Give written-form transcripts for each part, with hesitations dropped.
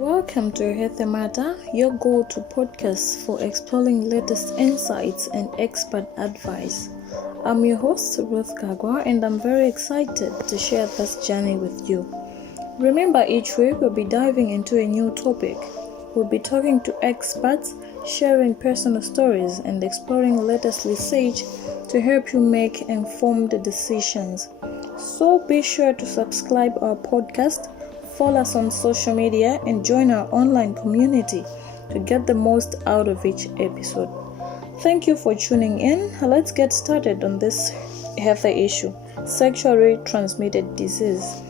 Welcome to Heathy Matter, your go-to podcast for exploring latest insights and expert advice. I'm your host, Ruth Kagwa, and I'm very excited to share this journey with you. Remember, each week we'll be diving into a new topic. We'll be talking to experts, sharing personal stories, and exploring latest research to help you make informed decisions. So be sure to subscribe our podcast, follow us on social media, and join our online community to get the most out of each episode. Thank you for tuning in. Let's get started on this healthy issue, sexually transmitted disease.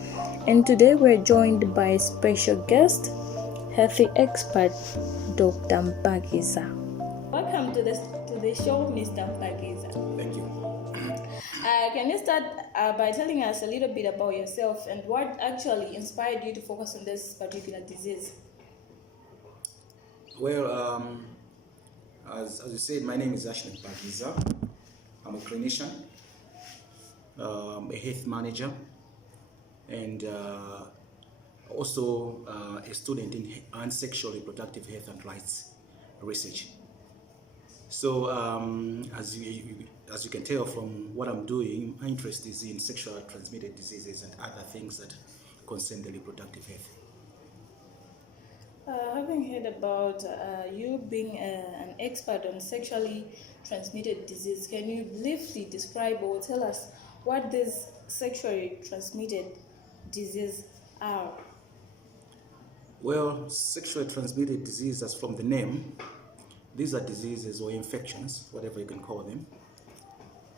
And today we're joined by a special guest, healthy expert, Dr. Mpagiza. Welcome to the show, Mr. Mpagiza. Thank you. Can you start by telling us a little bit about yourself and what actually inspired you to focus on this particular disease? Well, as you said, my name is Ashton Mpagiza. I'm a clinician, a health manager, and also a student in sexual reproductive health and rights research. So, as you can tell from what I'm doing, my interest is in sexually transmitted diseases and other things that concern the reproductive health. Having heard about you being an expert on sexually transmitted disease, can you briefly describe or tell us what these sexually transmitted diseases are? Well, sexually transmitted diseases, from the name, these are diseases or infections, whatever you can call them,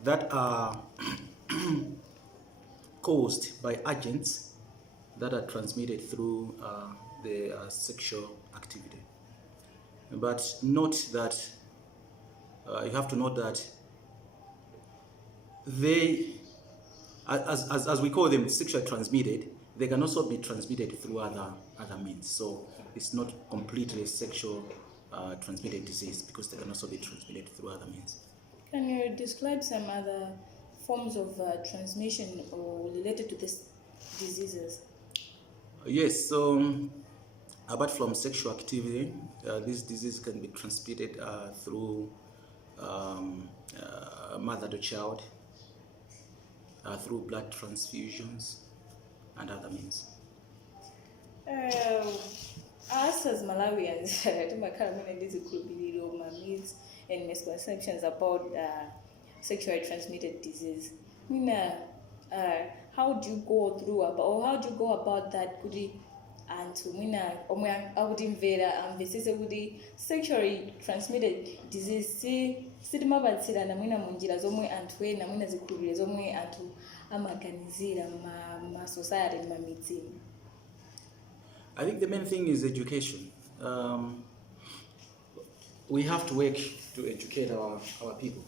that are caused by agents that are transmitted through the sexual activity. But note that you have to note that they, as we call them sexually transmitted, they can also be transmitted through other means. So it's not completely sexual transmitted disease because they can also be transmitted through other means. Can you describe some other forms of transmission or related to these diseases? Yes, so apart from sexual activity, this disease can be transmitted through mother to child, through blood transfusions, and other means. Us as Malawians, myths and misconceptions about sexually transmitted disease. How do you go through or how do you go about that? Anthu mwina omwe akutimvera amvesese kuti sexually transmitted disease sitimapatsirana mwina munjira zomwe anthu ena mwina zikhulupiriro zomwe anthu amaganizira ma society ndi mamidzimu. I think the main thing is education. We have to work to educate our people.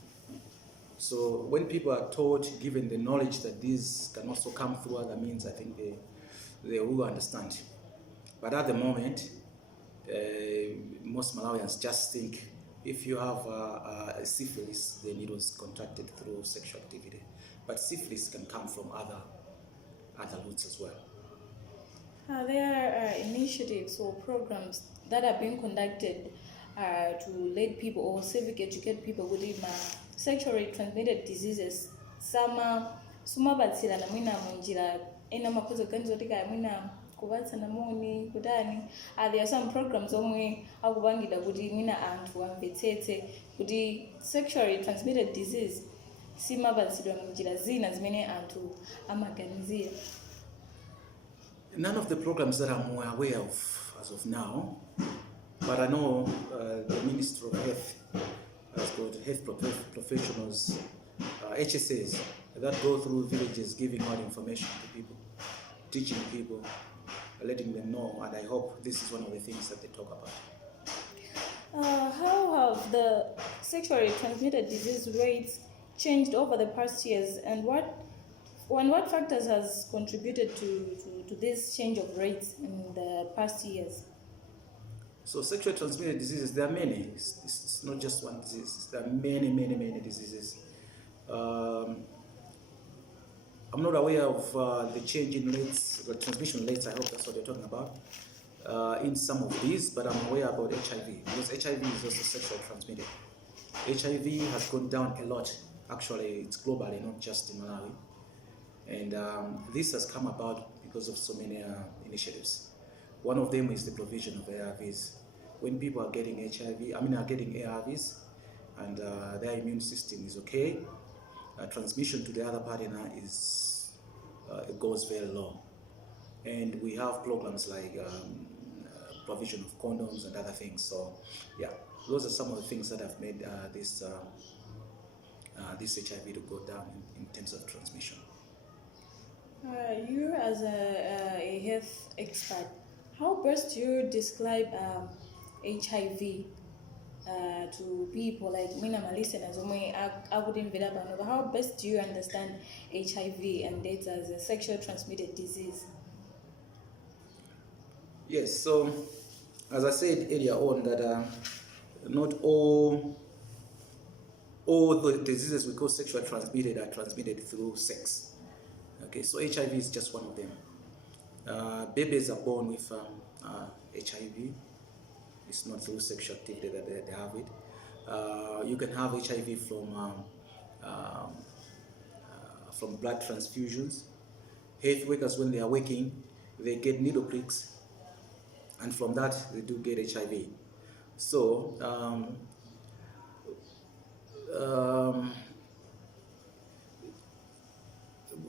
So when people are taught, given the knowledge that these can also come through other means, I think they will understand. But at the moment, most Malawians just think if you have syphilis, then it was contracted through sexual activity. But syphilis can come from other routes as well. There are initiatives or programs that are being conducted to let people or civic educate people with sexually transmitted diseases. Some sumabatsirana mwina munjira ena makhoza kuganiza kuti kaya mwina kubatsana moni kutani. There are some programs omwe akupangidwa kuti mwina anthu amvetsetse kuti sexually transmitted disease simabatsidwa munjira zina zimene anthu amaganizira. None of the programs that I'm aware of as of now, but I know the Ministry of Health has got health professionals, HSAs, that go through villages giving out information to people, teaching people, letting them know, and I hope this is one of the things that they talk about. How have the sexually transmitted disease rates changed over the past years, and what factors has contributed to this change of rates in the past years? So sexually transmitted diseases, there are many. It's not just one disease. There are many diseases. I'm not aware of the change in rates, the transmission rates. I hope that's what you're talking about. in some of these, but I'm aware about HIV because HIV is also sexually transmitted. HIV has gone down a lot. Actually, it's globally, not just in Malawi. And this has come about because of so many initiatives. One of them is the provision of ARVs. When people are getting are getting ARVs, and their immune system is okay, transmission to the other partner is it goes very low. And we have programs like provision of condoms and other things. So, yeah, those are some of the things that have made this HIV to go down in terms of transmission. You as a health expert, how best do you describe HIV to people like me and my listeners? I wouldn't be but how best do you understand HIV and AIDS as a sexual transmitted disease? Yes, so as I said earlier on, that not all the diseases we call sexually transmitted are transmitted through sex. Okay, so HIV is just one of them. Babies are born with HIV. It's not through sexual activity that they have it. You can have HIV from blood transfusions. Health workers, when they are working, they get needle pricks, and from that they do get HIV. So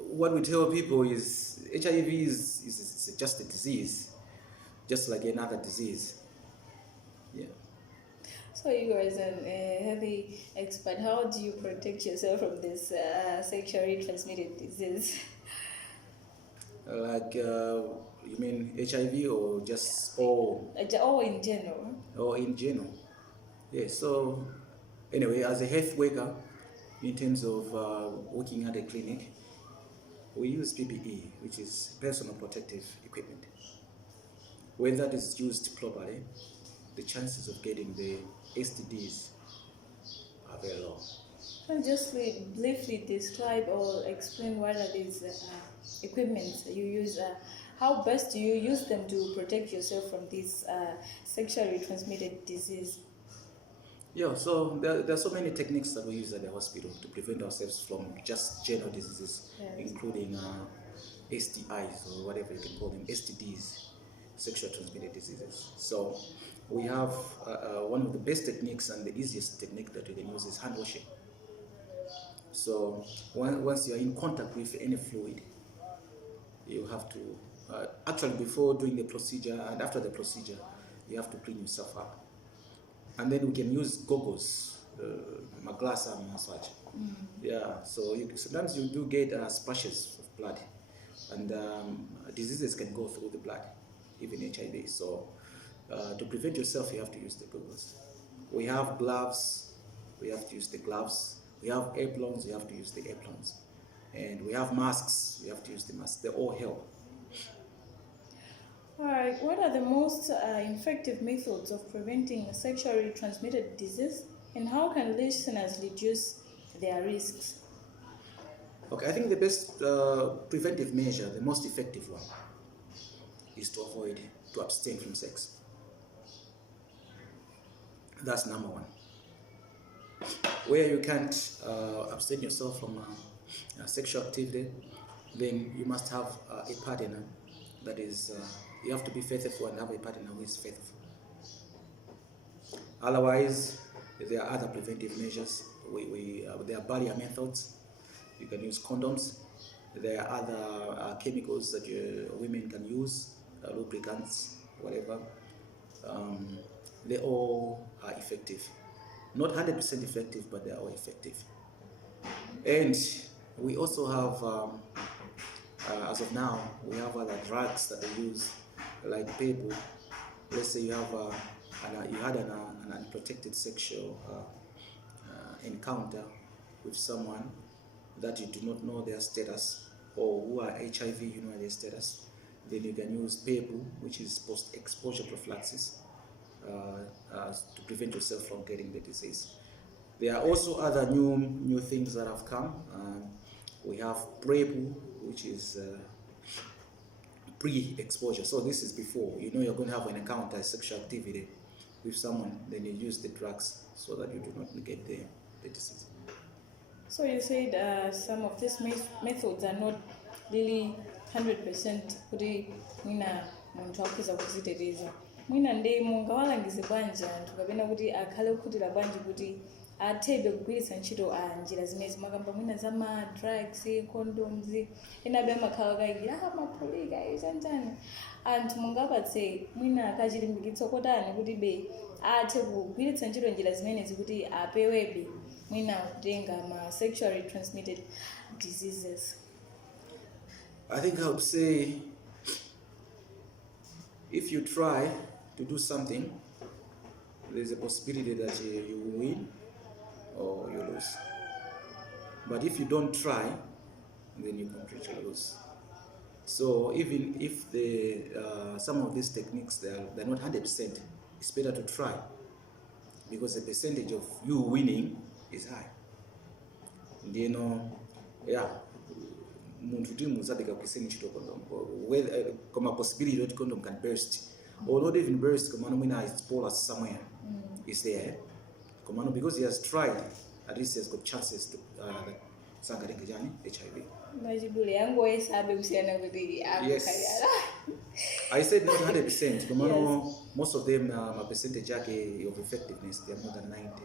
what we tell people is HIV is just a disease, just like another disease. Yeah. So you as a healthy expert, how do you protect yourself from this sexually transmitted disease? You mean HIV or just all? Or in general? Or in general? Yeah. So anyway, as a health worker, in terms of working at a clinic, we use PPE, which is personal protective equipment. When that is used properly, the chances of getting the STDs are very low. Can you just briefly describe or explain what are these equipments you use? How best do you use them to protect yourself from this sexually transmitted disease? Yeah, so there are so many techniques that we use at the hospital to prevent ourselves from just general diseases, Yes. including STIs or whatever you can call them, STDs, sexual transmitted diseases. So we have one of the best techniques and the easiest technique that you can use is hand washing. So once you're in contact with any fluid, you have to, actually before doing the procedure and after the procedure, you have to clean yourself up. And then we can use goggles, my glass and massage. Yeah, so sometimes you do get splashes of blood, and diseases can go through the blood, even HIV. So to prevent yourself, you have to use the goggles. We have gloves, we have to use the gloves. We have aprons, you have to use the aprons. And we have masks, you have to use the masks. They all help. Alright, what are the most effective methods of preventing sexually transmitted disease, and how can listeners reduce their risks? Okay, I think the best preventive measure, the most effective one, is to abstain from sex. That's number one. Where you can't abstain yourself from sexual activity, then you must have a partner that is, you have to be faithful and have a partner who is faithful. Otherwise, there are other preventive measures. There are barrier methods. You can use condoms. There are other chemicals that women can use, lubricants, whatever. They all are effective. Not 100% effective, but they are all effective. And we also have, as of now, we have other drugs that they use, like PEPO. Let's say you had an unprotected sexual encounter with someone that you do not know their status, or who are HIV, you know their status. Then you can use PEPO, which is post-exposure prophylaxis, to prevent yourself from getting the disease. There are also other new things that have come. We have PrEP, which is pre-exposure. So this is before, you know, you're going to have an encounter, sexual activity with someone, then you use the drugs so that you do not get the disease. So you said some of these methods are not really 100% kuti mwina munthu akhoza kuziteteza. Mwina ndi mungawalangize bwanji anthu kapena kuti akhale okhutira bwanji kuti athebe kugwiritsa ntchito njira zimezi makamba mwina za ma drugs, condoms, enabe amakhala kayikira mapulika chanjani. Anthu mungapatse mwina kachilimbikitso kotani kuti be athe kugwiritsa ntchito njira zimenezi kuti apewebe mwina kutenga ma sexually transmitted diseases? I think I would say, if you try to do something, there's a possibility that you will win or you lose. But if you don't try, then you completely lose. So even if some of these techniques they're not 100%, it's better to try, because the percentage of you winning is high. And you know, yeah, muntu timu zabeka kwiseni chito condom, come a possibility that condom can burst, or not even burst, come it's porous somewhere, is there, come because he has tried, at least he has got chances to HIV. Yes. I said not 100%. Most of them, a percentage of effectiveness, they are more than 90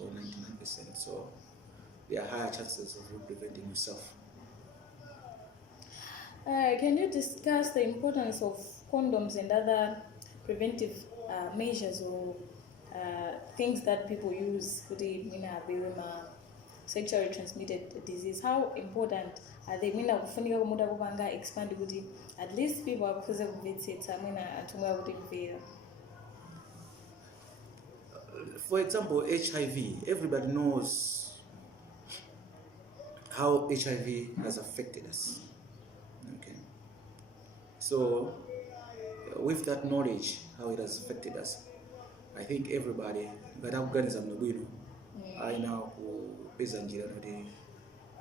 or 99%. So there are higher chances of you preventing yourself. Can you discuss the importance of condoms and other preventive measures or things that people use with sexually transmitted disease? How important are they? Expand at least people are for example, HIV. Everybody knows how HIV has affected us. Okay. So, with that knowledge, how it has affected us, I think everybody, but organism I now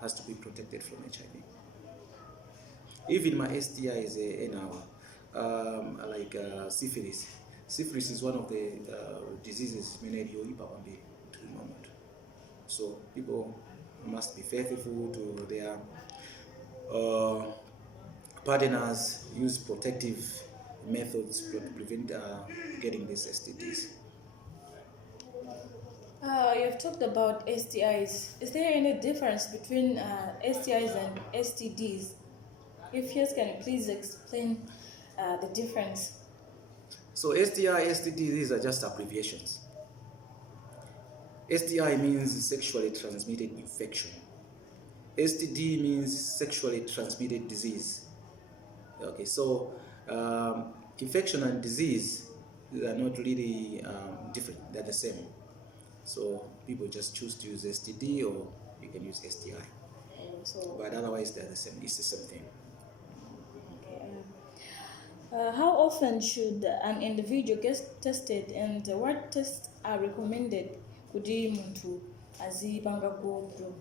has to be protected from HIV. Even my STI is like syphilis. Syphilis is one of the diseases to the moment. So people must be faithful to their partners, use protective methods to prevent getting these STDs. You've talked about STIs. Is there any difference between STIs and STDs? If yes, can you please explain the difference? So STI, STD, these are just abbreviations. STI means sexually transmitted infection. STD means sexually transmitted disease. Okay, so infection and disease, they are not really different, they're the same. So people just choose to use STD, or you can use STI. But otherwise they're the same, it's the same thing. Okay. How often should an individual get tested, and what tests are recommended to go through?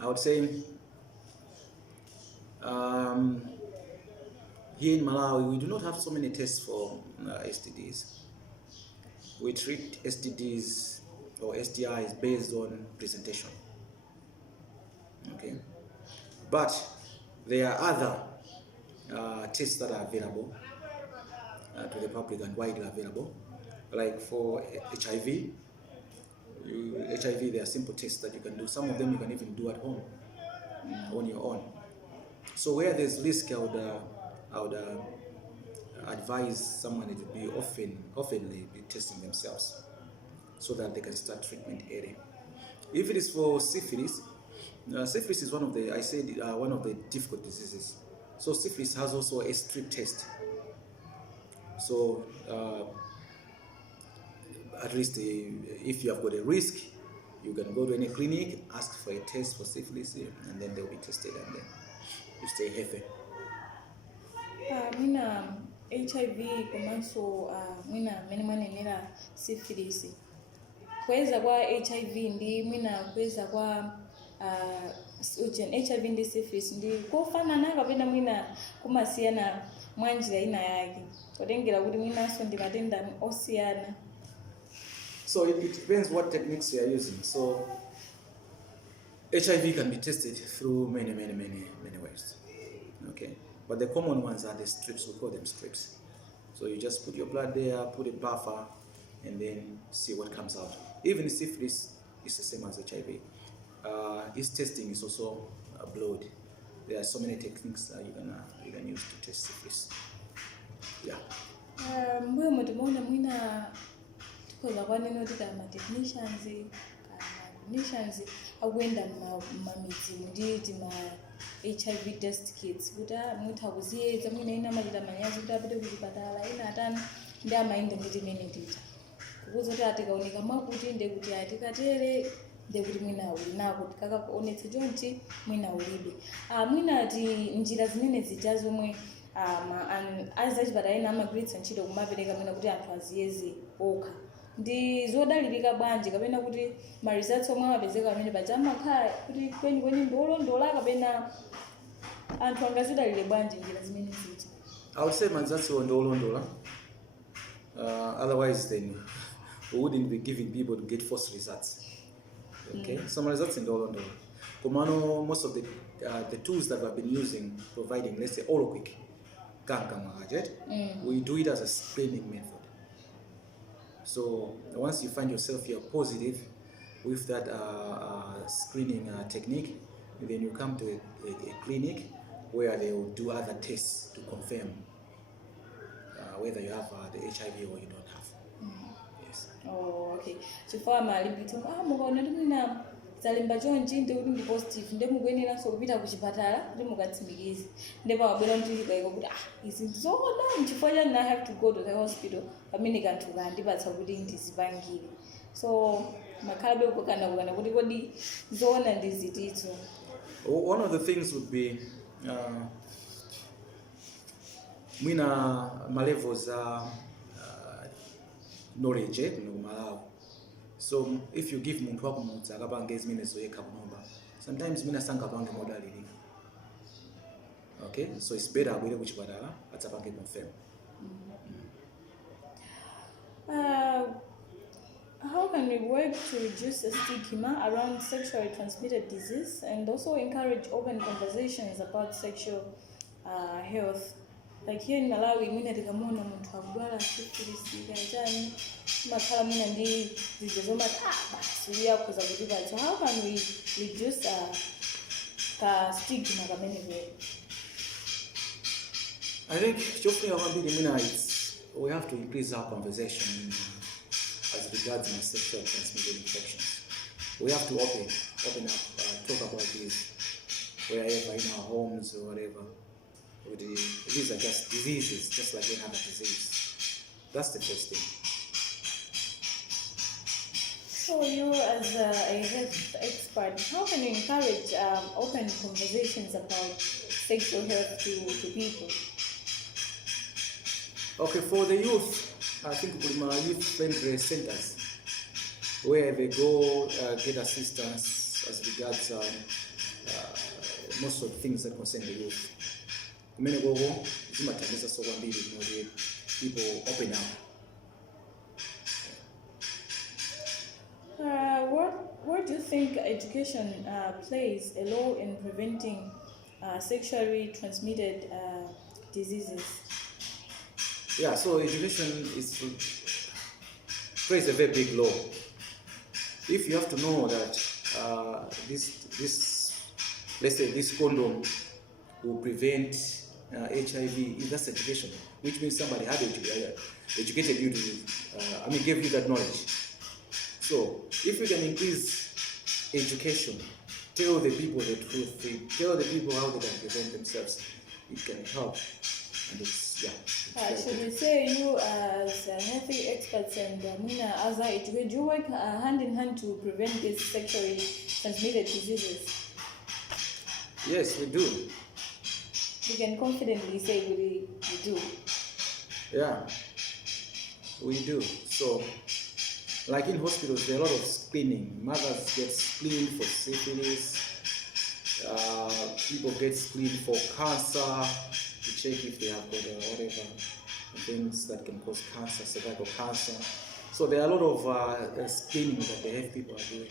I would say here in Malawi, we do not have so many tests for STDs. We treat STDs or STIs based on presentation. Okay, but there are other tests that are available to the public and widely available. Like for HIV, there are simple tests that you can do. Some of them you can even do at home on your own. So where there's risk, I would advise someone to be oftenly be testing themselves so that they can start treatment early. If it is for syphilis, syphilis is one of the difficult diseases. So syphilis has also a strip test. So at least if you have got a risk, you can go to any clinic, ask for a test for syphilis, and then they'll be tested, and then you stay healthy. HIV komanso mwina syphilis. Kweza kwa HIV ndi mwina kweza kwa HIV ndi syphilis ndi kofanana kapena mwina kumasiyana mwa njira ina yake kutengera kuti mwinanso ndi matenda osiyana? So it depends what techniques we are using. So HIV can be tested through many ways. Okay, but the common ones are the strips. We call them strips. So you just put your blood there, put a buffer, and then see what comes out. Even syphilis is the same as HIV. Its testing is also blood. There are so many techniques you can use to test syphilis. Yeah. Mbuyo mutimaona mwina tikoza kwanene kuti kama technicians akuyenda m'mamidzi ndi ma HIV test kits kuti mutha kuziyedza mwina ina amachita manyazi kuti apite kuchipatala ina atani ndi amayenda ndi timene tita kukuza kuti atikaoneka mwakuti nde kuti atikatere nde kuti mwina uli nako tikakaonetse chonchi mwina ulibe. Mwina ati njira zimene zita zomwe azachipatala ina amagwiritsa ntchito kumapereka mwina kuti anthu aziyeze okha ndi zodalirika bwanji kapena kuti ma results omwe amapezeka pamene paja amakhala kuti kwenikweni ndiolondola kapena anthu angazidalire bwanji njira zimene zita? I would say results were ndolondola. Otherwise then we wouldn't be giving people to get false results. Okay, some results in ndolondola. Kumano, most of the tools that we have been using, providing, let's say, oral quick, we do it as a screening method. So once you find yourself you're positive with that screening technique, then you come to a clinic where they will do other tests to confirm whether you have the HIV or you don't have. Yes. Oh, okay. So for my libito, mukaona kuti mwina zalimba chonchi ndi kuti ndi positive ndi mukuyeniranso kupita kuchipatala kuti mukatsimikize ndipo wabwera mtilipaiko kuti izi ndizoona nchifukwa chani I have to go to the hospital pamene kanthu kandipatsa kuti ndizipangire. So makhalabe kukana kuti kodi zoona ndizititso. One of the things would be mwina ma levels knowledge kumalawo. So if you give muntu wako mudzi akapanga zimene zoyekha kunyumba, sometimes mina sangapange modalirika. Okay, so it's better abwere kuchipatala atsapange confirm. How can we work to reduce the stigma around sexually transmitted disease and also encourage open conversations about sexual health? Like here in Malawi, mwina tikamona muntu akudwala syphilis kachani makhala mwina ndi zizoma basi uyakuza kuti basi. So how can we reduce ka stigma kamene kweli? I think chofuna kwambiri mwina we have to increase our conversation as regards sexual transmitted infections. We have to open up, talk about this wherever in our homes or whatever. These are just diseases, just like any other disease. That's the first thing. So you as a health expert, how can you encourage open conversations about sexual health to people? Okay, for the youth, I think with my youth-friendly centers, where they go get assistance as regards most of the things that concern the youth. Many go so people open up. What do you think education plays a role in preventing sexually transmitted diseases? Yeah, so education plays a very big role. If you have to know that let's say this condom will prevent HIV, that's education, which means somebody had educated you to, gave you that knowledge. So if you can increase education, tell the people the truth, tell the people how they can prevent themselves, it can help. And should we say you as healthy experts and as educators, you work hand in hand to prevent these sexually transmitted diseases? Yes, we do. We can confidently say we do. Yeah, we do. So, like in hospitals, there are a lot of screening. Mothers get screened for syphilis, People get screened for cancer to check if they have got whatever things that can cause cancer, cervical cancer. So there are a lot of screening that the health people are doing.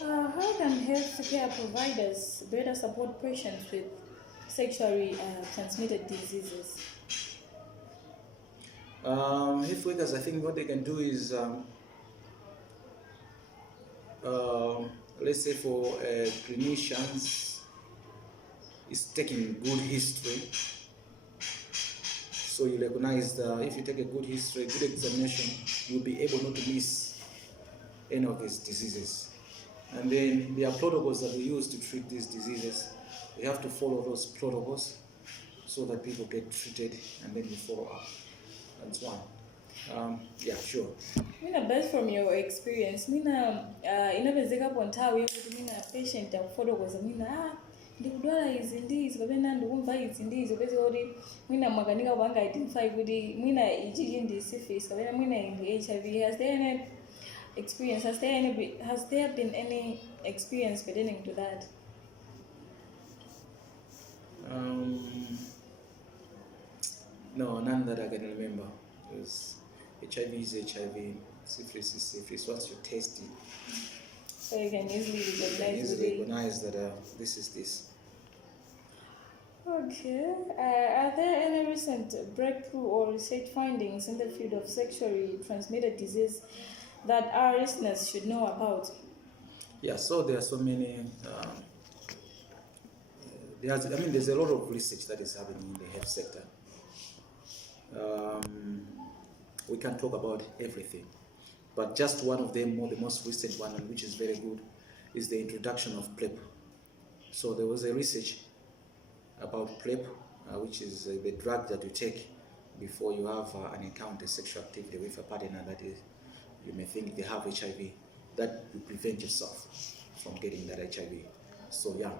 How can healthcare providers better support patients with sexually transmitted diseases? Health workers, I think what they can do is, let's say for clinicians, is taking good history. So you recognize that if you take a good history, good examination, you'll be able not to miss any of these diseases. And then there are protocols that we use to treat these diseases. We have to follow those protocols so that people get treated and then we follow up. That's one. Yeah, sure. Mina, based from your experience, mina inapezekapo nthawi kuti mina patient akufotokoza mina ndikudwala izi ndizi kapena ndikumva izi ndizi kupezeka kuti mwina mwakanika kupanga identify kuti mwina ichichi ndi syphilis kapena mwina ndi HIV. Has there any experience? Has there been any experience pertaining to that? No, none that I can remember. Because HIV is HIV, syphilis is syphilis. Once you test it, So you can easily recognize that this is this. Okay. Are there any recent breakthrough or research findings in the field of sexually transmitted disease that our listeners should know about? Yeah, so there are so many. There's a lot of research that is happening in the health sector. We can talk about everything, but just one of them, the most recent one, and which is very good, is the introduction of PrEP. So there was a research about PrEP, which is the drug that you take before you have an encounter, sexual activity with a partner that is, you may think they have HIV, that will prevent yourself from getting that HIV. So yeah,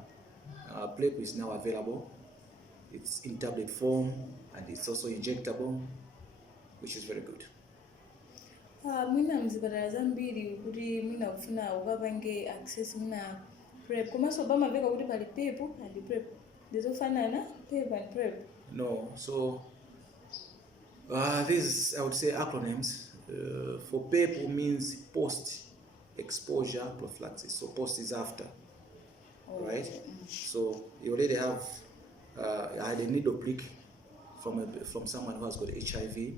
PrEP is now available. It's in tablet form and it's also injectable, which is very good. Mwina mzipatala zambiri kuti mwina kufuna ukapange access mwina PrEP. Komanso pamaveka kuti pali PEP and PrEP. Ndizofanana PEP and PrEP. No, so these, I would say, acronyms. For PEP means post-exposure prophylaxis. So post is after, right? So you already have, I had a needle prick from someone who has got HIV.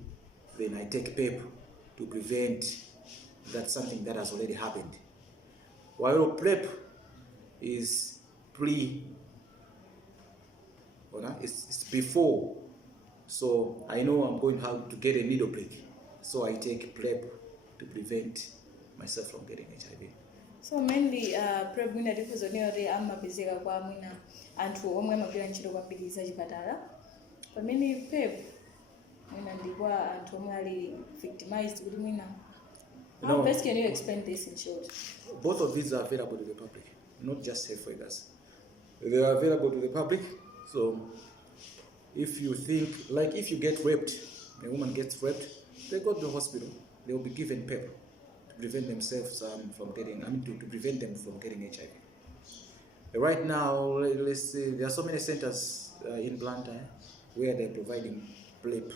Then I take PEP to prevent that something that has already happened. While PrEP is it's before. So I know I'm going to get a needle prick. So I take PrEP to prevent myself from getting HIV. So mainly PrEP mwina tikuzoniwa kuti amapezeka kwa mwina anthu omwe amagwira ntchito kwambiri za chipatala. Pamene PrEP mwina ndikwa anthu omwe ali victimized kuti mwina. How best can you explain this in short? Both of these are available to the public, not just health workers. They are available to the public. So if you think, like if you get raped, a woman gets raped, they go to the hospital, they will be given PrEP to prevent themselves from getting, to prevent them from getting HIV. Right now, let's say there are so many centers in Blantyre where they're providing PrEP.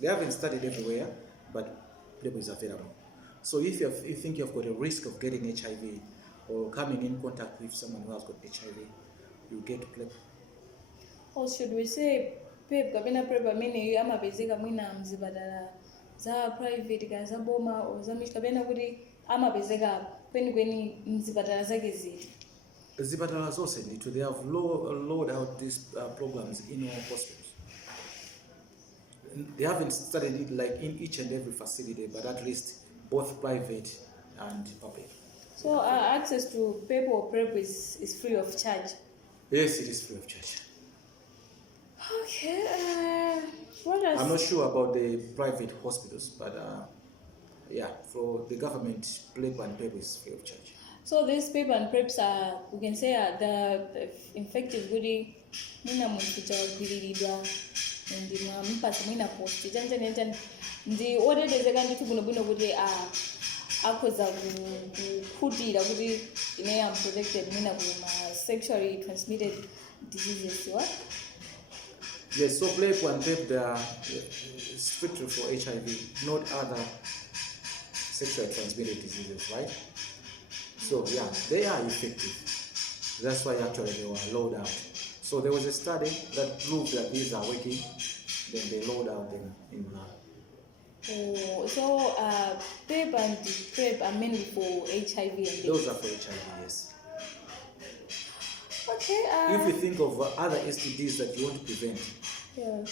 They haven't started everywhere, but PrEP is available. So if you think you've got a risk of getting HIV or coming in contact with someone who has got HIV, you get PrEP. Or should we say PrEP kapena PrEP amene amapezeka mwina mzipatala za private kana za boma or za michi kapena kuti amapezeka kweni mzipatala zake ziti? Zipatala zonse ndithu, they have rolled out these programs in our hospitals. They haven't started it like in each and every facility, but at least both private and public. So access to PrEP or PrEP is free of charge? Yes, it is free of charge. Okay, I'm not sure about the private hospitals, but yeah, for the government, PrEP and PrEP is free of charge. So these PrEP and PrEPs are, we can say, the infective goody, mina mwificha wagwiriridwa, ndi mpasa mwina posti, janjani, ndi order dezeka ndi tubuno buno kuti akhoza kukhutira kuti ine am protected mina kuma sexually transmitted diseases what? Yes, so PrEP and PrEP, they are strictly for HIV, not other sexually transmitted diseases, right? So yeah, they are effective. That's why actually they were rolled out. So there was a study that proved that these are working. Then they rolled out them in Oh, so PrEP and PrEP are mainly for HIV and AIDS. Those are for HIV, yes. Okay. If you think of other STDs that you want to prevent, yeah,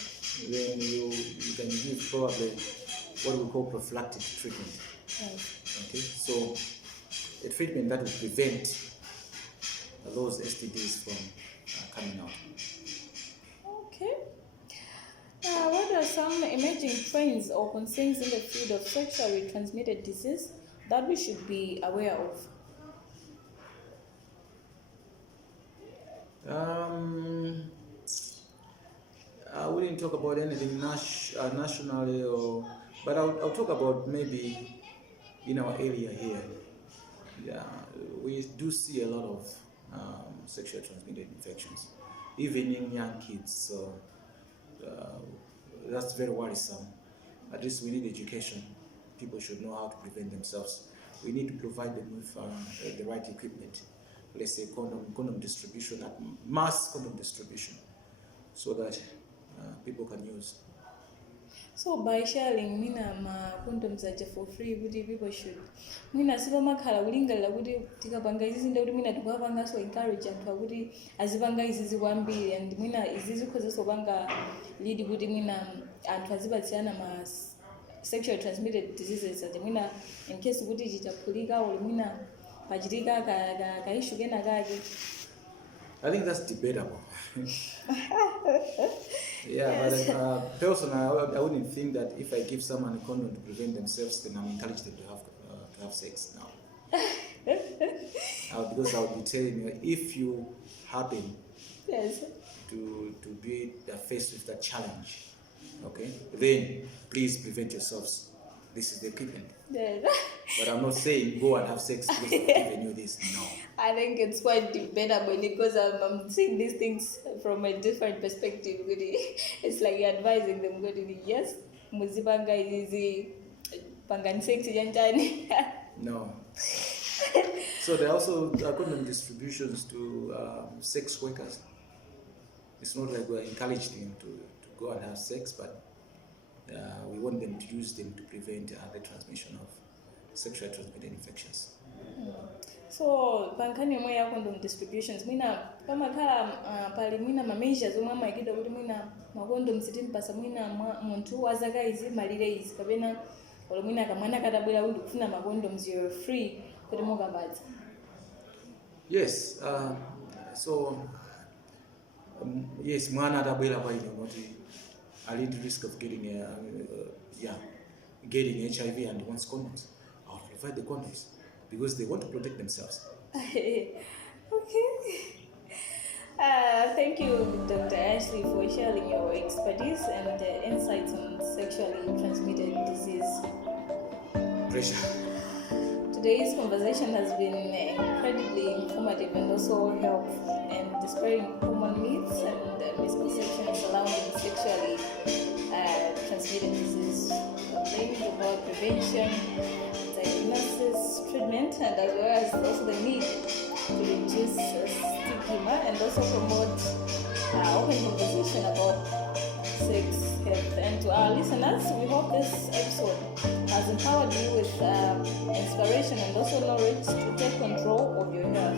then you can give probably what we call prophylactic treatment. right. Okay, so a treatment that will prevent those STDs from coming out. Okay. What are some emerging trends or concerns in the field of sexually transmitted disease that we should be aware of? I wouldn't talk about anything nationally, but I'll talk about maybe in our area here. Yeah, we do see a lot of sexually transmitted infections, even in young kids. So that's very worrisome. At least we need education. People should know how to prevent themselves. We need to provide them with the right equipment. Let's say condom distribution, mass condom distribution, so that people can use. So by sharing mina ma condoms aja for free kuti people should mina sipo makhala kulingalira kuti tikapanga izizi ndikuti mina tikapanga so encourage anthu akuti azipanga izizi kwambiri and mina izizi khozeso panga lead kuti mina anthu azipatsirana ma sexually transmitted diseases aja mina in case kuti chitaphulika or mina pachitika ka issue kena kake. I think that's debatable. Yeah, yes. But personally, I wouldn't think that if I give someone a condom to prevent themselves, then I'm encouraged them to have sex now. Because I would be telling you, if you happen yes. to be faced with that challenge, okay, then please prevent yourselves. This is the equipment. Yes. But I'm not saying go and have sex because I've given you this. No. I think it's quite debatable because I'm seeing these things from a different perspective. It's like you're advising them, yes, muzipanga izi pangani sexy janjani. No. So there are also condom distributions to sex workers. It's not like we're encouraging them to go and have sex, but we want them to use them to prevent the transmission of sexually transmitted infections. So pankani mwe ya condom distributions mina pamakhala pali mina ma measures omwe amayikidwa kuti mina ma condoms timpasa mina munthu wazaka izi malire izi kapena olo mwina kamwana katabwera kuti kufuna ma condoms you're free kuti mukapatsa. Yes, yes, mwana atabwera pa ino kuti are at risk of getting HIV and wants condoms. I'll provide the condoms because they want to protect themselves. Okay. Thank you, Dr. Ashley, for sharing your expertise and insights on sexually transmitted disease. Pressure. Today's conversation has been incredibly informative and also helpful in dispelling common myths and misconceptions surrounding sexually transmitted disease. Learning about prevention, diagnosis, treatment, and as well as also the need to reduce stigma and also promote open conversation about sex health. And to our listeners, we hope this episode has empowered you with inspiration and also knowledge to take control of your health.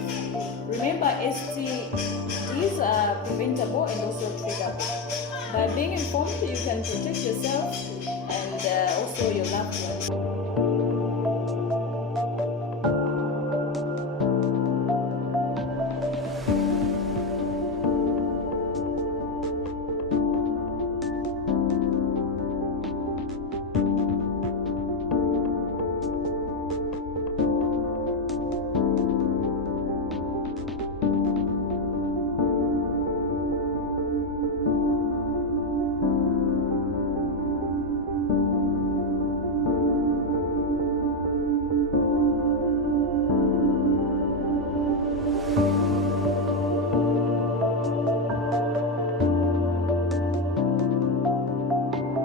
Remember, STDs are preventable and also treatable. By being informed, you can protect yourself and also your loved ones.